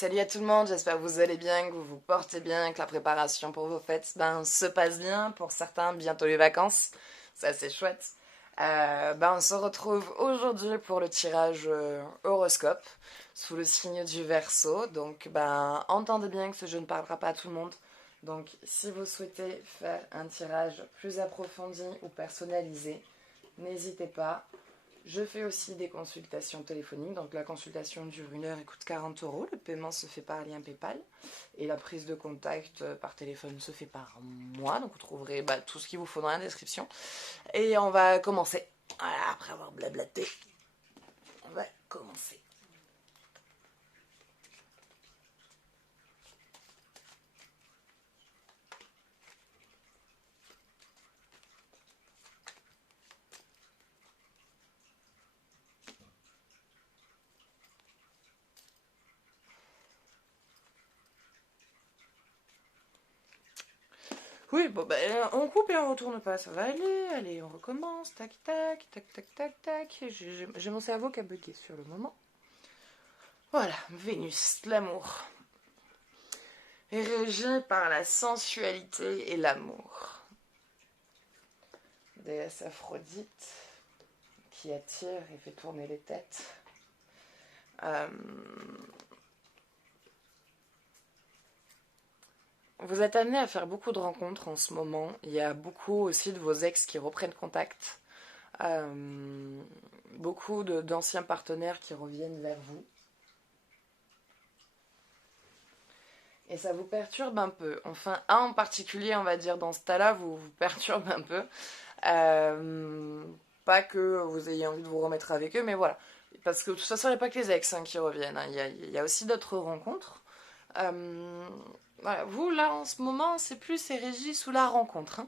Salut à tout le monde, j'espère que vous allez bien, que vous vous portez bien, que la préparation pour vos fêtes se passe bien. Pour certains, bientôt les vacances, ça c'est chouette. On se retrouve aujourd'hui pour le tirage horoscope sous le signe du Verseau. Donc entendez bien que ce jeu ne parlera pas à tout le monde. Donc si vous souhaitez faire un tirage plus approfondi ou personnalisé, n'hésitez pas. Je fais aussi des consultations téléphoniques, donc la consultation dure 1 heure et coûte 40 euros. Le paiement se fait par lien PayPal et la prise de contact par téléphone se fait par moi. Donc vous trouverez tout ce qu'il vous faut dans la description. Et on va commencer. Voilà, après avoir blablaté, on va commencer. Oui, on coupe et on retourne pas, ça va aller. Allez, on recommence. Tac, tac, tac, tac, tac, tac. J'ai mon cerveau qui a bugué sur le moment. Voilà, Vénus, l'amour. Est régi par la sensualité et l'amour. Déesse Aphrodite qui attire et fait tourner les têtes. Vous êtes amené à faire beaucoup de rencontres en ce moment. Il y a beaucoup aussi de vos ex qui reprennent contact. Beaucoup d'anciens partenaires qui reviennent vers vous. Et ça vous perturbe un peu. Enfin, un en particulier, on va dire, dans ce tas-là, vous perturbe un peu. Pas que vous ayez envie de vous remettre avec eux, mais voilà. Parce que de toute façon, il n'y a pas que les ex qui reviennent. Il y a aussi d'autres rencontres. Voilà. Vous, là, en ce moment, c'est régi sous la rencontre.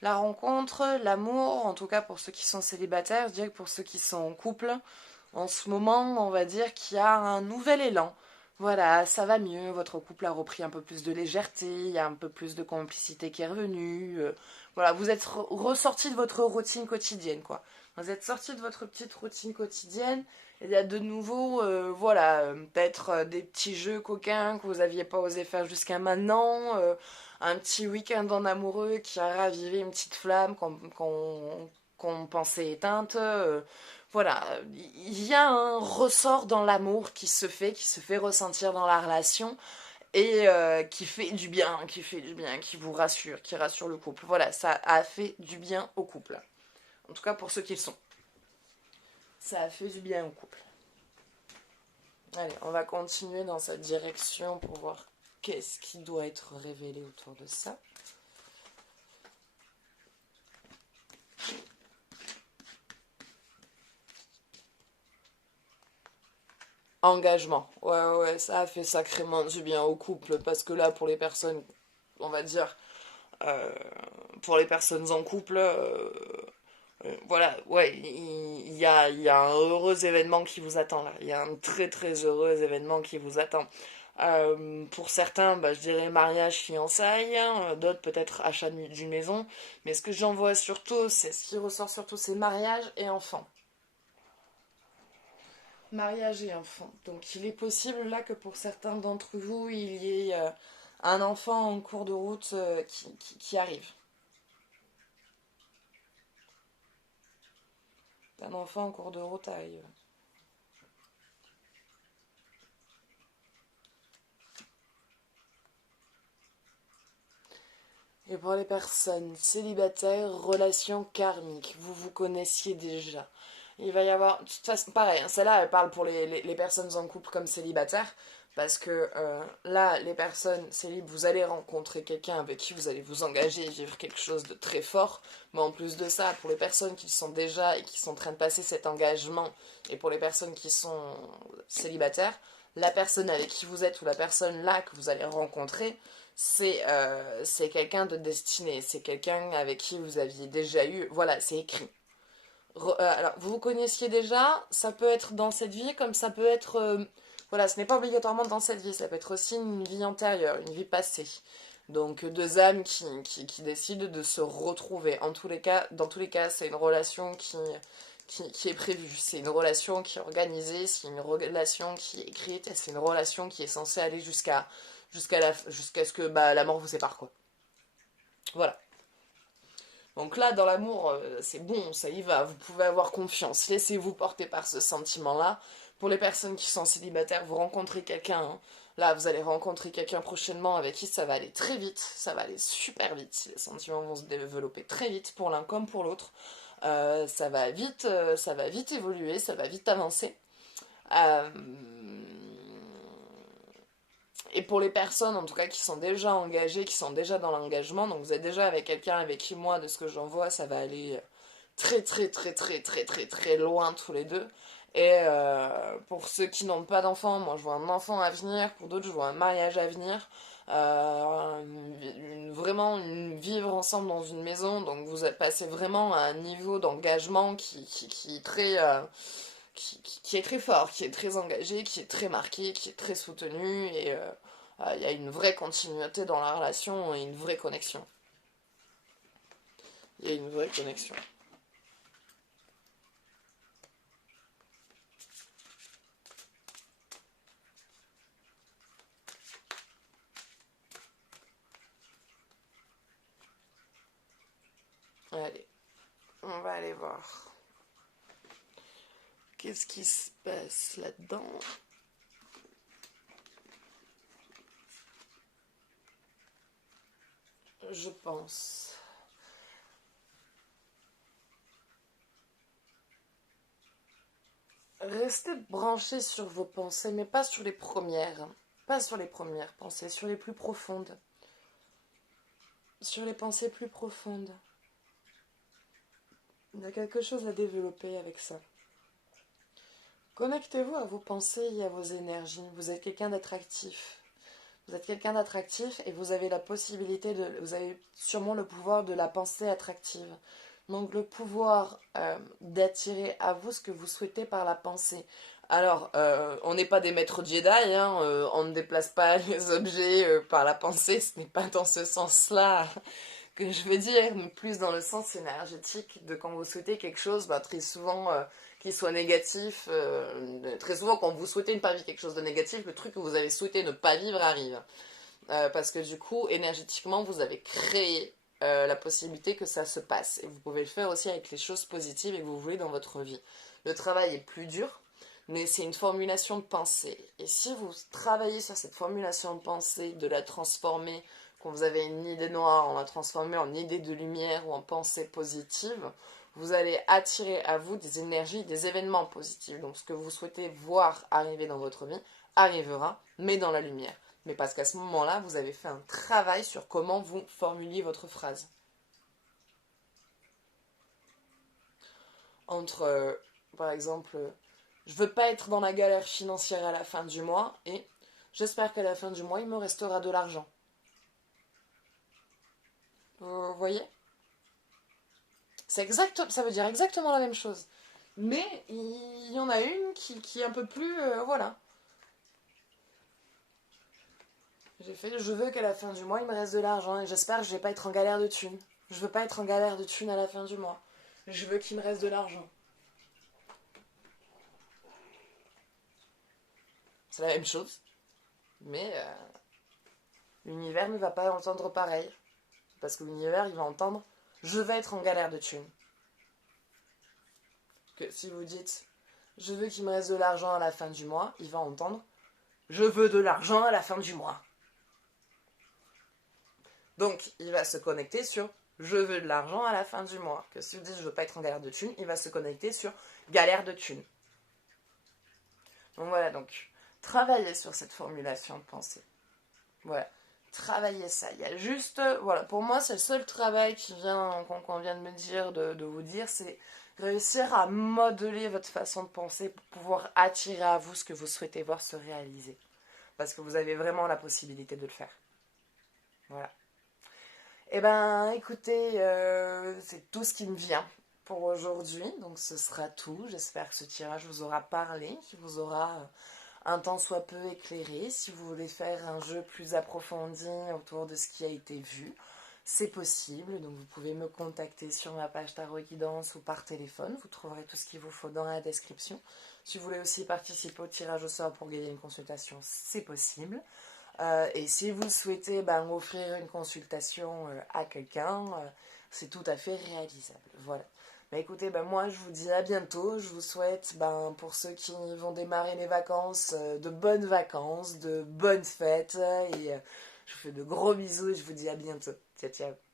La rencontre, l'amour, en tout cas pour ceux qui sont célibataires, je dirais que pour ceux qui sont en couple, en ce moment, on va dire qu'il y a un nouvel élan. Voilà, ça va mieux, votre couple a repris un peu plus de légèreté, il y a un peu plus de complicité qui est revenue. Voilà, vous êtes ressorti de votre routine quotidienne, quoi. Vous êtes sorti de votre petite routine quotidienne, et il y a de nouveau, peut-être des petits jeux coquins que vous n'aviez pas osé faire jusqu'à maintenant, un petit week-end en amoureux qui a ravivé une petite flamme qu'on pensait éteinte. Voilà, il y a un ressort dans l'amour qui se fait ressentir dans la relation et qui fait du bien, qui vous rassure, qui rassure le couple. Voilà, ça a fait du bien au couple. En tout cas pour ceux qui le sont. Ça a fait du bien au couple. Allez, on va continuer dans cette direction pour voir qu'est-ce qui doit être révélé autour de ça. Engagement. Ouais, ça a fait sacrément du bien au couple parce que là, pour les personnes, on va dire, euh, pour les personnes en couple, voilà, ouais, il y a un heureux événement qui vous attend là. Il y a un très très heureux événement qui vous attend. Pour certains, je dirais mariage, fiançailles, hein, d'autres peut-être achat d'une maison. Mais ce que j'en vois surtout, ce qui ressort surtout, c'est mariage et enfant. Mariage et enfant. Donc il est possible là que pour certains d'entre vous, il y ait un enfant en cours de route qui arrive. Un enfant en cours de route arrive. Et pour les personnes célibataires, relation karmique, vous vous connaissiez déjà. Il va y avoir, de toute façon, pareil, celle-là, elle parle pour les personnes en couple comme célibataires, parce que là, les personnes célibes, vous allez rencontrer quelqu'un avec qui vous allez vous engager et vivre quelque chose de très fort, mais en plus de ça, pour les personnes qui sont déjà et qui sont en train de passer cet engagement, et pour les personnes qui sont célibataires, la personne avec qui vous êtes ou la personne là que vous allez rencontrer, c'est quelqu'un de destiné, c'est quelqu'un avec qui vous aviez déjà eu, voilà, c'est écrit. Alors, vous vous connaissiez déjà, ça peut être dans cette vie, comme ça peut être, voilà, ce n'est pas obligatoirement dans cette vie, ça peut être aussi une vie antérieure, une vie passée. Donc, deux âmes qui décident de se retrouver. En tous les cas, dans tous les cas, c'est une relation qui est prévue. C'est une relation qui est organisée, c'est une relation qui est écrite, et c'est une relation qui est censée aller jusqu'à ce que la mort vous sépare, quoi. Voilà. Donc là, dans l'amour, c'est bon, ça y va, vous pouvez avoir confiance. Laissez-vous porter par ce sentiment-là. Pour les personnes qui sont célibataires, vous rencontrez quelqu'un, hein. Là, vous allez rencontrer quelqu'un prochainement avec qui ça va aller très vite, ça va aller super vite. Les sentiments vont se développer très vite pour l'un comme pour l'autre. Ça va vite évoluer, ça va vite avancer. Euh, et pour les personnes, en tout cas, qui sont déjà engagées, qui sont déjà dans l'engagement, donc vous êtes déjà avec quelqu'un avec qui, moi, de ce que j'en vois, ça va aller très, très, très, très, très, très, très loin tous les deux. Et pour ceux qui n'ont pas d'enfants, moi, je vois un enfant à venir. Pour d'autres, je vois un mariage à venir. Vraiment vivre ensemble dans une maison. Donc, vous passez vraiment à un niveau d'engagement qui est très... qui est très fort, qui est très engagé, qui est très marqué, qui est très soutenu, et il y a une vraie continuité dans la relation et une vraie connexion. Il y a une vraie connexion. Allez, on va aller voir. Qu'est-ce qui se passe là-dedans? Je pense. Restez branchés sur vos pensées, mais pas sur les premières. Pas sur les premières pensées, sur les plus profondes. Sur les pensées plus profondes. Il y a quelque chose à développer avec ça. Connectez-vous à vos pensées et à vos énergies. Vous êtes quelqu'un d'attractif. Vous êtes quelqu'un d'attractif et vous avez la possibilité de... Vous avez sûrement le pouvoir de la pensée attractive. Donc le pouvoir d'attirer à vous ce que vous souhaitez par la pensée. Alors, on n'est pas des maîtres Jedi, hein, on ne déplace pas les objets par la pensée, ce n'est pas dans ce sens-là que je veux dire, mais plus dans le sens énergétique de quand vous souhaitez quelque chose, très souvent qu'il soit négatif, très souvent quand vous souhaitez ne pas vivre quelque chose de négatif, le truc que vous avez souhaité ne pas vivre arrive. Parce que du coup, énergétiquement, vous avez créé la possibilité que ça se passe. Et vous pouvez le faire aussi avec les choses positives et que vous voulez dans votre vie. Le travail est plus dur, mais c'est une formulation de pensée. Et si vous travaillez sur cette formulation de pensée, de la transformer, quand vous avez une idée noire, on la transformer en idée de lumière ou en pensée positive, vous allez attirer à vous des énergies, des événements positifs. Donc ce que vous souhaitez voir arriver dans votre vie arrivera, mais dans la lumière. Mais parce qu'à ce moment-là, vous avez fait un travail sur comment vous formuliez votre phrase. Entre, par exemple, je veux pas être dans la galère financière à la fin du mois et j'espère qu'à la fin du mois, il me restera de l'argent. Vous voyez? Ça veut dire exactement la même chose. Mais il y en a une qui est un peu plus... voilà. J'ai fait, je veux qu'à la fin du mois, il me reste de l'argent et j'espère que je vais pas être en galère de thunes. Je veux pas être en galère de thunes à la fin du mois. Je veux qu'il me reste de l'argent. C'est la même chose. Mais l'univers ne va pas entendre pareil. Parce que l'univers, il va entendre je vais être en galère de thunes. Que si vous dites je veux qu'il me reste de l'argent à la fin du mois, il va entendre je veux de l'argent à la fin du mois. Donc, il va se connecter sur je veux de l'argent à la fin du mois. Que si vous dites je veux pas être en galère de thunes, il va se connecter sur galère de thunes. Donc voilà, donc travaillez sur cette formulation de pensée. Voilà, travaillez ça. Il y a juste, voilà, pour moi c'est le seul travail qu'on vient de me dire, de vous dire, c'est réussir à modeler votre façon de penser pour pouvoir attirer à vous ce que vous souhaitez voir se réaliser. Parce que vous avez vraiment la possibilité de le faire. Voilà. Eh ben, écoutez, c'est tout ce qui me vient pour aujourd'hui. Donc ce sera tout. J'espère que ce tirage vous aura parlé, qu'il vous aura un tant soit peu éclairé. Si vous voulez faire un jeu plus approfondi autour de ce qui a été vu, c'est possible. Donc vous pouvez me contacter sur ma page Tarot Guidance ou par téléphone. Vous trouverez tout ce qu'il vous faut dans la description. Si vous voulez aussi participer au tirage au sort pour gagner une consultation, c'est possible. Et si vous souhaitez offrir une consultation à quelqu'un, c'est tout à fait réalisable. Voilà. Mais écoutez, moi je vous dis à bientôt. Je vous souhaite, pour ceux qui vont démarrer les vacances, de bonnes vacances, de bonnes fêtes. Et je vous fais de gros bisous et je vous dis à bientôt. Ciao, ciao.